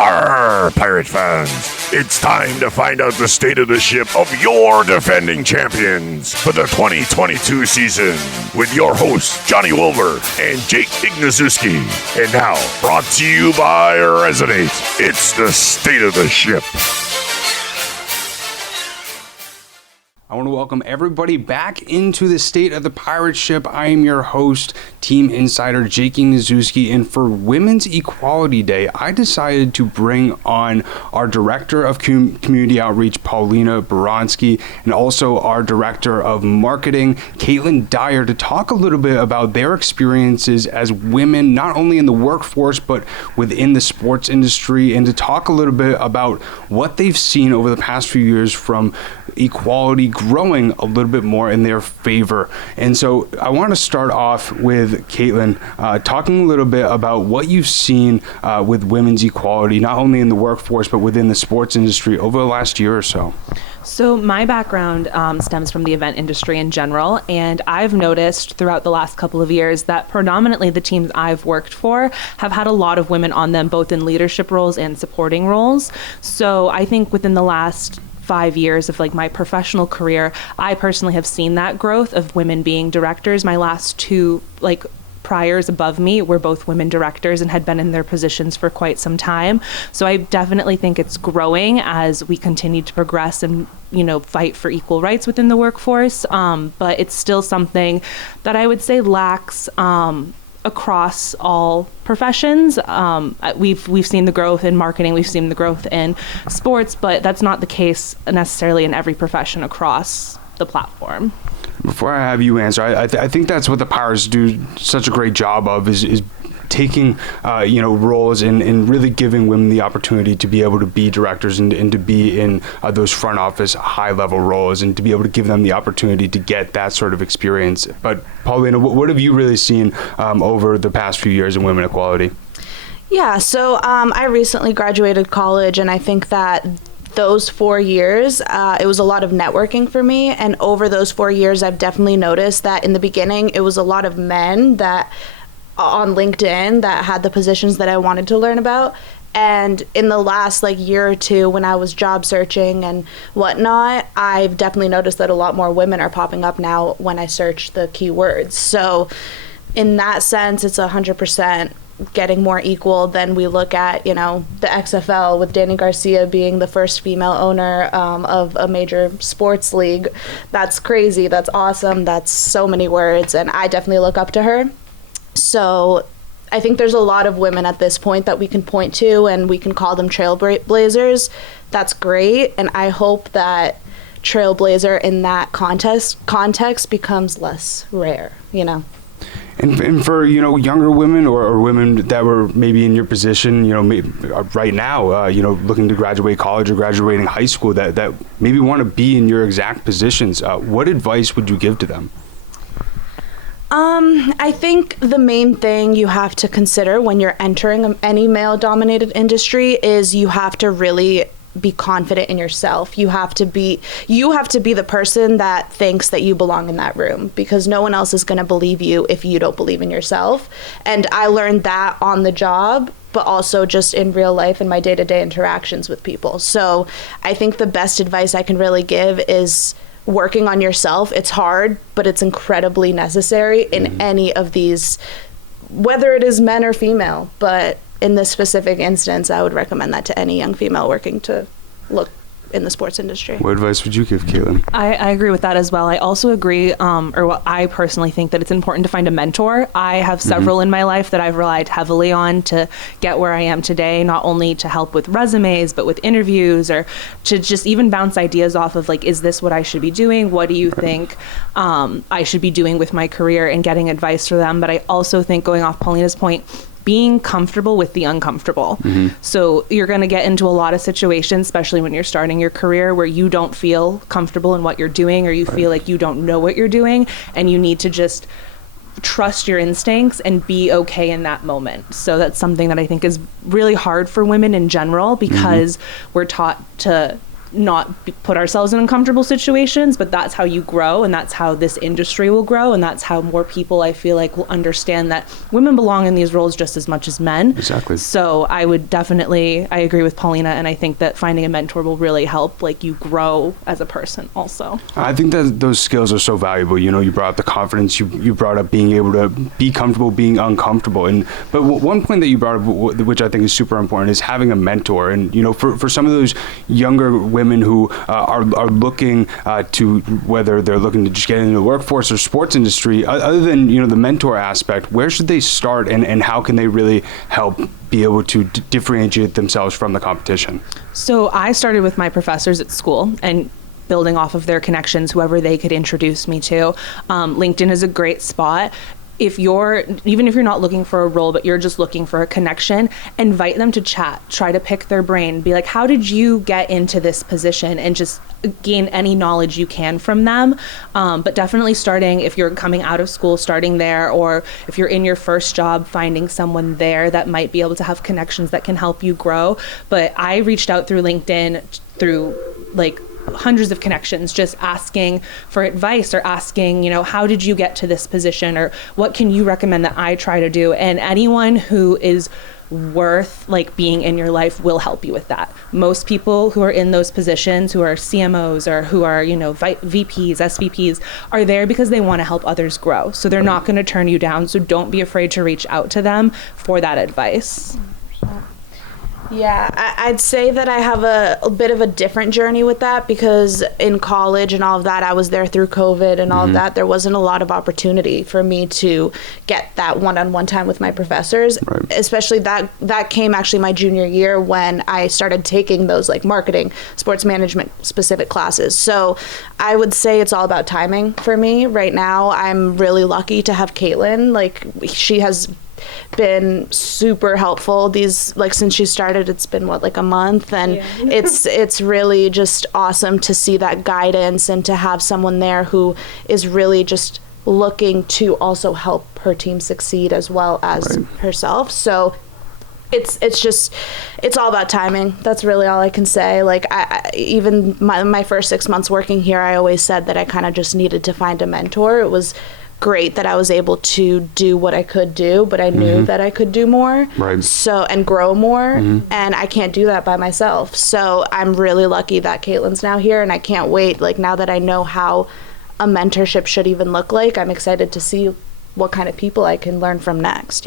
Arr, Pirate fans! It's time to find out the state of the ship of your defending champions for the 2022 season with your hosts, Johnny Wolver and Jake Ignaszewski. And now, brought to you by Resonate, it's the state of the ship. I want to welcome everybody back into the State of the Pirate Ship. I am your host, Team Insider Jake Ignaszewski, and for Women's Equality Day, I decided to bring on our Director of Community Outreach, Polina Brodskiy, and also our Director of Marketing, Dyer, to talk a little bit about their experiences as women, not only in the workforce, but within the sports industry, and to talk a little bit about what they've seen over the past few years from equality growing a little bit more in their favor. And so I want to start off with Caitlin, talking a little bit about what you've seen with women's equality, not only in the workforce, but within the sports industry over the last year or so. So my background stems from the event industry in general, and I've noticed throughout the last couple of years that predominantly the teams I've worked for have had a lot of women on them, both in leadership roles and supporting roles. So I think within the last 5 years of my professional career, I personally have seen that growth of women being directors. My last two priors above me were both women directors and had been in their positions for quite some time. So I definitely think it's growing as we continue to progress and fight for equal rights within the workforce. But it's still something that I would say lacks across all professions. We've seen the growth in marketing, we've seen the growth in sports, but that's not the case necessarily in every profession across the platform. Before I have you answer, I think that's what the Pirates do such a great job of is taking roles and really giving women the opportunity to be able to be directors and to be in those front office high level roles and to be able to give them the opportunity to get that sort of experience. But Paulina, what have you really seen over the past few years in women equality? Yeah, so I recently graduated college, and I think that those 4 years, it was a lot of networking for me. And over those 4 years, I've definitely noticed that in the beginning, it was a lot of men that on LinkedIn that had the positions that I wanted to learn about. And in the last year or two, when I was job searching and whatnot, I've definitely noticed that a lot more women are popping up now when I search the keywords. So in that sense, it's 100% getting more equal. Then we look at, the XFL with Dani Garcia being the first female owner of a major sports league. That's crazy. That's awesome. That's so many words. And I definitely look up to her. So I think there's a lot of women at this point that we can point to, and we can call them trailblazers. That's great. And I hope that trailblazer in that context becomes less rare, And for, younger women or women that were maybe in your position, right now, looking to graduate college or graduating high school that maybe want to be in your exact positions, what advice would you give to them? I think the main thing you have to consider when you're entering any male-dominated industry is you have to really be confident in yourself. You have to be the person that thinks that you belong in that room, because no one else is going to believe you if you don't believe in yourself. And I learned that on the job, but also just in real life and my day-to-day interactions with people. So I think the best advice I can really give is working on yourself. It's hard, but it's incredibly necessary in any of these, whether it is men or female. But in this specific instance, I would recommend that to any young female working to look in the sports industry. What advice would you give, Caitlin? I agree with that as well. I also agree, I personally think that it's important to find a mentor. I have several in my life that I've relied heavily on to get where I am today, not only to help with resumes, but with interviews, or to just even bounce ideas off of is this what I should be doing? What do you think I should be doing with my career, and getting advice from them. But I also think, going off Paulina's point, being comfortable with the uncomfortable. So you're going to get into a lot of situations, especially when you're starting your career, where you don't feel comfortable in what you're doing, or you feel like you don't know what you're doing, and you need to just trust your instincts and be okay in that moment. So that's something that I think is really hard for women in general, because we're taught to put ourselves in uncomfortable situations, but that's how you grow, and that's how this industry will grow, and that's how more people, I feel like, will understand that women belong in these roles just as much as men. Exactly. So I agree with Polina, and I think that finding a mentor will really help like you grow as a person also. I think that those skills are so valuable. You brought up the confidence, you brought up being able to be comfortable being uncomfortable, but one point that you brought up, which I think is super important, is having a mentor. And for some of those younger women who are looking to, whether they're looking to just get into the workforce or sports industry, other than the mentor aspect, where should they start, and how can they really help be able to differentiate themselves from the competition? So I started with my professors at school and building off of their connections, whoever they could introduce me to. LinkedIn is a great spot. Even if you're not looking for a role, but you're just looking for a connection, invite them to chat, try to pick their brain, be like, how did you get into this position, and just gain any knowledge you can from them. But definitely starting, if you're coming out of school, starting there, or if you're in your first job, finding someone there that might be able to have connections that can help you grow. But I reached out through LinkedIn through hundreds of connections, just asking for advice or asking, how did you get to this position, or what can you recommend that I try to do? And anyone who is worth being in your life will help you with that. Most people who are in those positions, who are CMOs or who are, VPs, SVPs, are there because they want to help others grow. So they're not going to turn you down. So don't be afraid to reach out to them for that advice. Yeah, I'd say that I have a bit of a different journey with that, because in college and all of that, I was there through COVID and all of that. There wasn't a lot of opportunity for me to get that one-on-one time with my professors, right. Especially that came actually my junior year when I started taking those marketing, sports management specific classes. So I would say it's all about timing for me. Right now, I'm really lucky to have Caitlin. She has been super helpful since she started. It's been a month, and it's really just awesome to see that guidance and to have someone there who is really just looking to also help her team succeed as well as herself. So it's all about timing. That's really all I can say. Even my first 6 months working here, I always said that I kind of just needed to find a mentor. It was great that I was able to do what I could do, but I knew that I could do more, and grow more, and I can't do that by myself. So I'm really lucky that Caitlin's now here, and I can't wait. Now that I know how a mentorship should even look like, I'm excited to see what kind of people I can learn from next,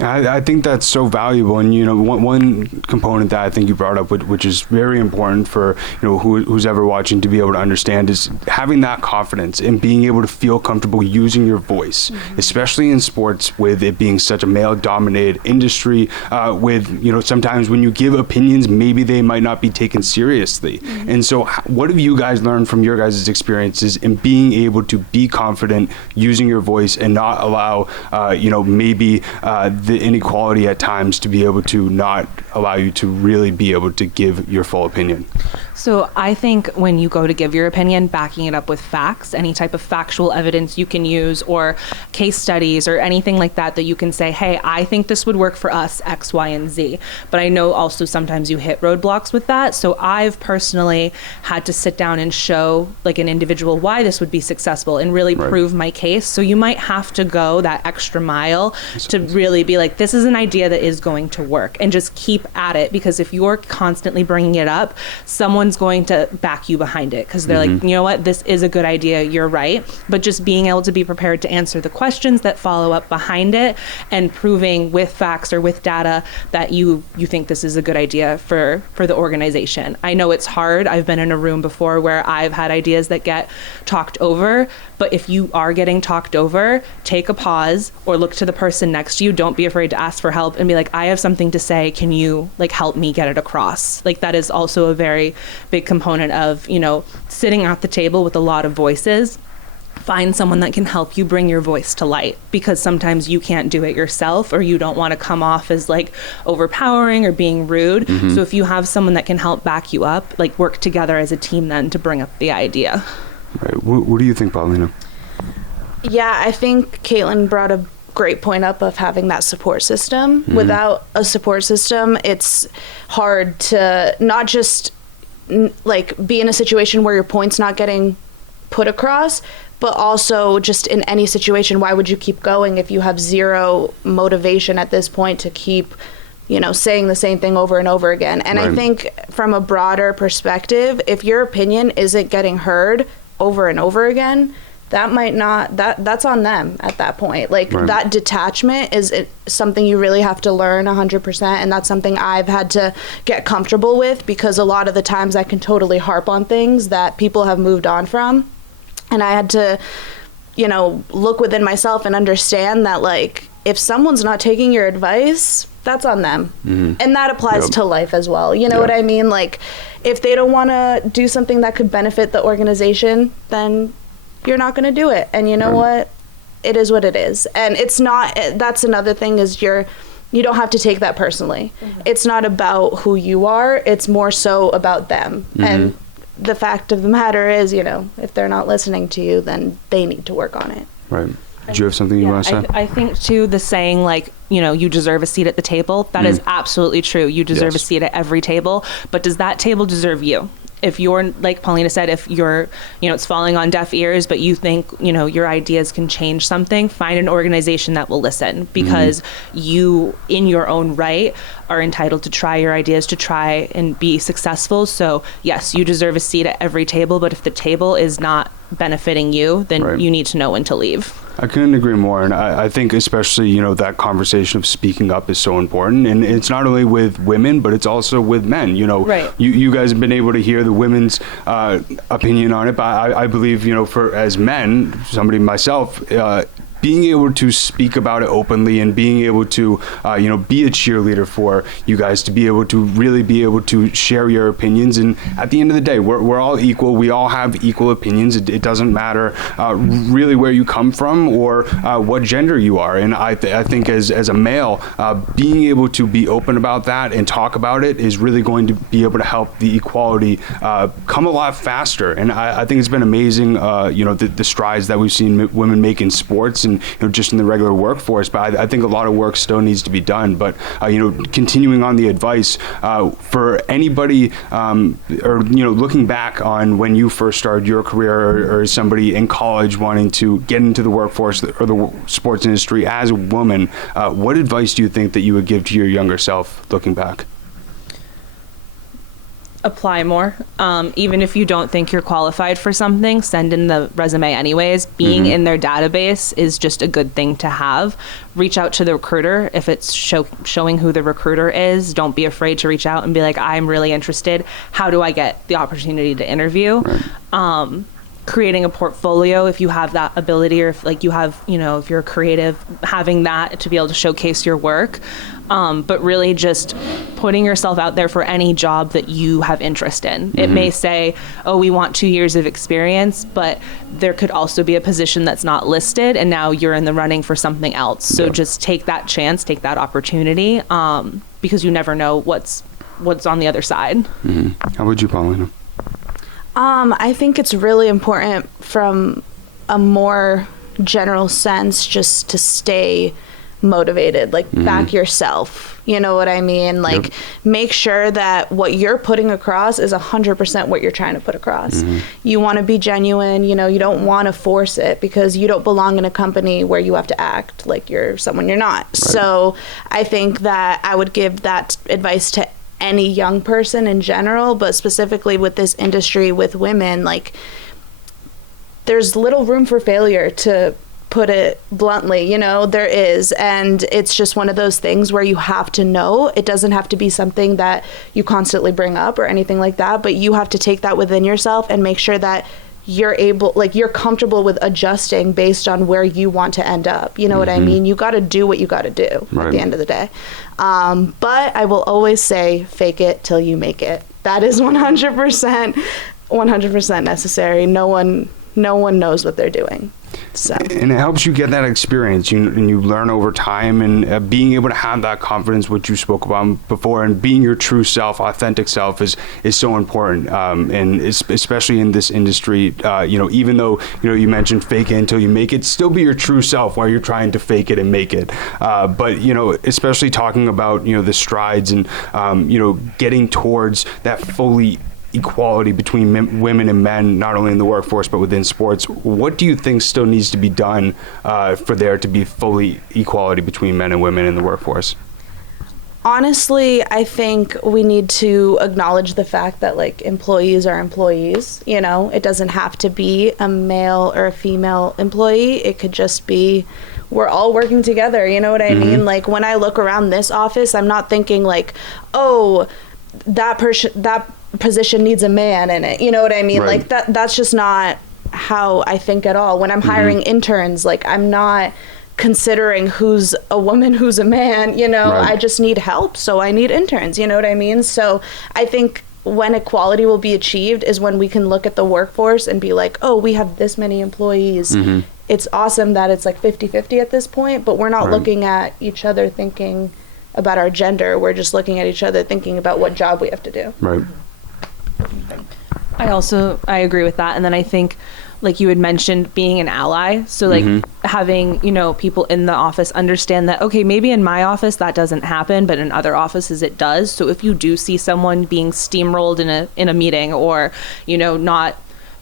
I think that's so valuable, and one component that I think you brought up, which is very important for who's ever watching to be able to understand, is having that confidence and being able to feel comfortable using your voice, especially in sports, with it being such a male-dominated industry. With sometimes when you give opinions, maybe they might not be taken seriously. And so, what have you guys learned from your guys' experiences in being able to be confident using your voice and not allow maybe the inequality at times to be able to not allow you to really be able to give your full opinion? So I think when you go to give your opinion, backing it up with facts, any type of factual evidence you can use, or case studies or anything like that you can say, hey, I think this would work for us, X, Y, and Z. But I know also sometimes you hit roadblocks with that. So I've personally had to sit down and show an individual why this would be successful and really prove my case. So you might have to go that extra mile to really be this is an idea that is going to work, and just keep at it, because if you're constantly bringing it up, someone's going to back you behind it, because they're you know what, this is a good idea, you're right. But just being able to be prepared to answer the questions that follow up behind it, and proving with facts or with data that you think this is a good idea for the organization. I know it's hard. I've been in a room before where I've had ideas that get talked over, but if you are getting talked over, take a pause or look to the person next to you. Don't be afraid to ask for help and be like, I have something to say. Can you help me get it across? That is also a very big component of, sitting at the table with a lot of voices. Find someone that can help you bring your voice to light, because sometimes you can't do it yourself, or you don't want to come off as overpowering or being rude. So if you have someone that can help back you up, work together as a team then to bring up the idea. Right. What do you think, Polina? Yeah, I think Caitlin brought a great point up of having that support system. Without a support system, it's hard to not just be in a situation where your point's not getting put across, but also just in any situation, why would you keep going if you have zero motivation at this point to keep, saying the same thing over and over again? And I think from a broader perspective, if your opinion isn't getting heard over and over again, that's on them at that point. That detachment is something you really have to learn 100%. And that's something I've had to get comfortable with, because a lot of the times I can totally harp on things that people have moved on from. And I had to, look within myself and understand that, if someone's not taking your advice, that's on them. And that applies to life as well. You know what I mean? If they don't want to do something that could benefit the organization, then you're not going to do it. And you know what? It is what it is. And it's not, that's another thing, is you don't have to take that personally. It's not about who you are. It's more so about them. And the fact of the matter is, if they're not listening to you, then they need to work on it. Right. Do you have something you want to say? I think too, the saying you deserve a seat at the table, that is absolutely true. You deserve a seat at every table, but does that table deserve you? If you're, like Polina said, if you're, it's falling on deaf ears, but you think, your ideas can change something, find an organization that will listen, because you, in your own right, are entitled to try your ideas, to try and be successful. So yes, you deserve a seat at every table, but if the table is not benefiting you, then you need to know when to leave. I couldn't agree more. And I think especially, that conversation of speaking up is so important. And it's not only with women, but it's also with men. You guys have been able to hear the women's opinion on it. But I believe, as men, somebody myself, being able to speak about it openly and being able to, be a cheerleader for you guys, to be able to really be able to share your opinions. And at the end of the day, we're all equal. We all have equal opinions. It doesn't matter really where you come from or what gender you are. And I think as a male, being able to be open about that and talk about it is really going to be able to help the equality come a lot faster. And I think it's been amazing, the strides that we've seen women make in sports and just in the regular workforce. But I think a lot of work still needs to be done. But continuing on the advice for anybody, or looking back on when you first started your career, or somebody in college wanting to get into the workforce or the sports industry as a woman, what advice do you think that you would give to your younger self looking back? Apply more. Even if you don't think you're qualified for something, send in the resume anyways. Being in their database is just a good thing to have. Reach out to the recruiter if it's showing who the recruiter is. Don't be afraid to reach out and be like, I'm really interested. How do I get the opportunity to interview? Creating a portfolio if you have that ability, or if you have, if you're creative, having that to be able to showcase your work. But really just putting yourself out there for any job that you have interest in. It may say, we want 2 years of experience, but there could also be a position that's not listed and now you're in the running for something else. So just take that chance, take that opportunity, because you never know what's on the other side. How about you, Polina? I think it's really important from a more general sense just to stay motivated, back yourself. You know what I mean? Make sure that what you're putting across is 100% what you're trying to put across. You want to be genuine, you don't want to force it, because you don't belong in a company where you have to act like you're someone you're not. So I think that I would give that advice to any young person in general, but specifically with this industry with women, there's little room for failure, to put it bluntly. There is, and it's just one of those things where you have to know. It doesn't have to be something that you constantly bring up or anything like that, but you have to take that within yourself and make sure that you're able, you're comfortable with adjusting based on where you want to end up. You know what I mean? You got to do what you got to do at the end of the day. But I will always say, fake it till you make it. That is 100% necessary. No one knows what they're doing. So. And it helps you get that experience, and you learn over time, and being able to have that confidence, which you spoke about before, and being your true self, authentic self is so important. And especially in this industry, even though, you mentioned fake it until you make it, still be your true self while you're trying to fake it and make it. But, especially talking about, the strides and, getting towards that fully equality between women and men, not only in the workforce but within sports. What do you think still needs to be done for there to be fully equality between men and women in the workforce? Honestly, I think we need to acknowledge the fact that like employees are employees. You know, it doesn't have to be a male or a female employee. It could just be we're all working together. You know what I mean? Like when I look around this office, I'm not thinking like, oh, that position needs a man in it. You know what I mean? Right. Like that's just not how I think at all. When I'm hiring interns, like I'm not considering who's a woman, who's a man, you know. Right. I just need help, so I need interns, you know what I mean? So I think when equality will be achieved is when we can look at the workforce and be like, oh, we have this many employees. It's awesome that it's like 50-50 at this point, but we're not looking at each other thinking about our gender. We're just looking at each other thinking about what job we have to do. Right. I agree with that. And then I think, like you had mentioned, being an ally. So like having, you know, people in the office understand that, okay, maybe in my office that doesn't happen, but in other offices it does. So if you do see someone being steamrolled in a meeting, or, you know, not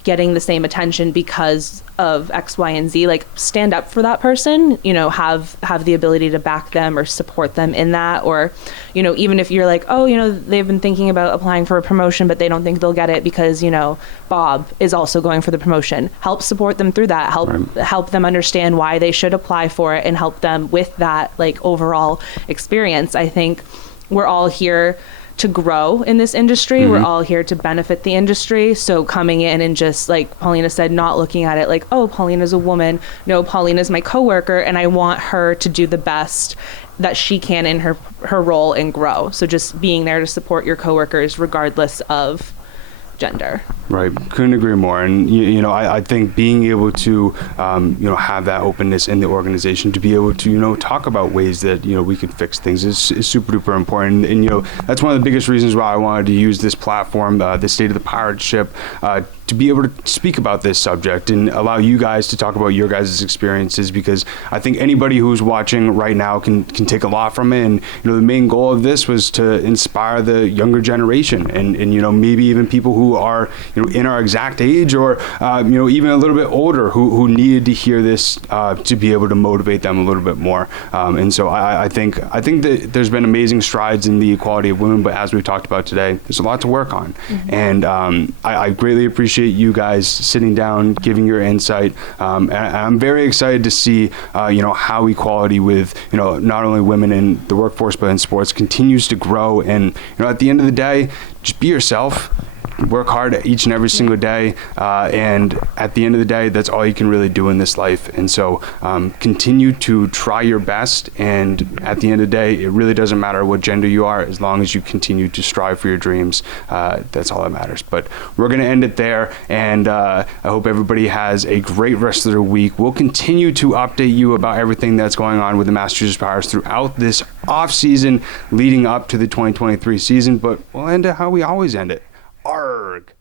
getting the same attention because of X, Y, and Z, like stand up for that person, you know, have the ability to back them or support them in that. Or, you know, even if you're like, oh, you know, they've been thinking about applying for a promotion, but they don't think they'll get it because, you know, Bob is also going for the promotion. Help support them through that. Help them understand why they should apply for it, and help them with that, like, overall experience. I think we're all here to grow in this industry. We're all here to benefit the industry. So coming in and just, like Polina said, not looking at it like, oh, Paulina's a woman. No, Paulina's my coworker, and I want her to do the best that she can in her role and grow. So just being there to support your coworkers regardless of gender. Right. Couldn't agree more. And, you know, I think being able to, you know, have that openness in the organization to be able to, you know, talk about ways that, you know, we could fix things is super duper important. And, you know, that's one of the biggest reasons why I wanted to use this platform, the State of the Pirate Ship, to be able to speak about this subject and allow you guys to talk about your guys' experiences, because I think anybody who's watching right now can take a lot from it. And, you know, the main goal of this was to inspire the younger generation and you know, maybe even people who are, you know, in our exact age, or, you know, even a little bit older who needed to hear this to be able to motivate them a little bit more. And so I think that there's been amazing strides in the equality of women, but as we've talked about today, there's a lot to work on. And I greatly appreciate you guys sitting down, giving your insight. And I'm very excited to see, you know, how equality with, you know, not only women in the workforce, but in sports continues to grow. And, you know, at the end of the day, just be yourself. Work hard each and every single day, and at the end of the day, that's all you can really do in this life. And so continue to try your best, and at the end of the day, it really doesn't matter what gender you are, as long as you continue to strive for your dreams. That's all that matters. But we're going to end it there, and I hope everybody has a great rest of their week. We'll continue to update you about everything that's going on with the Massachusetts Pirates throughout this off season leading up to the 2023 season, but we'll end it how we always end it. Arg.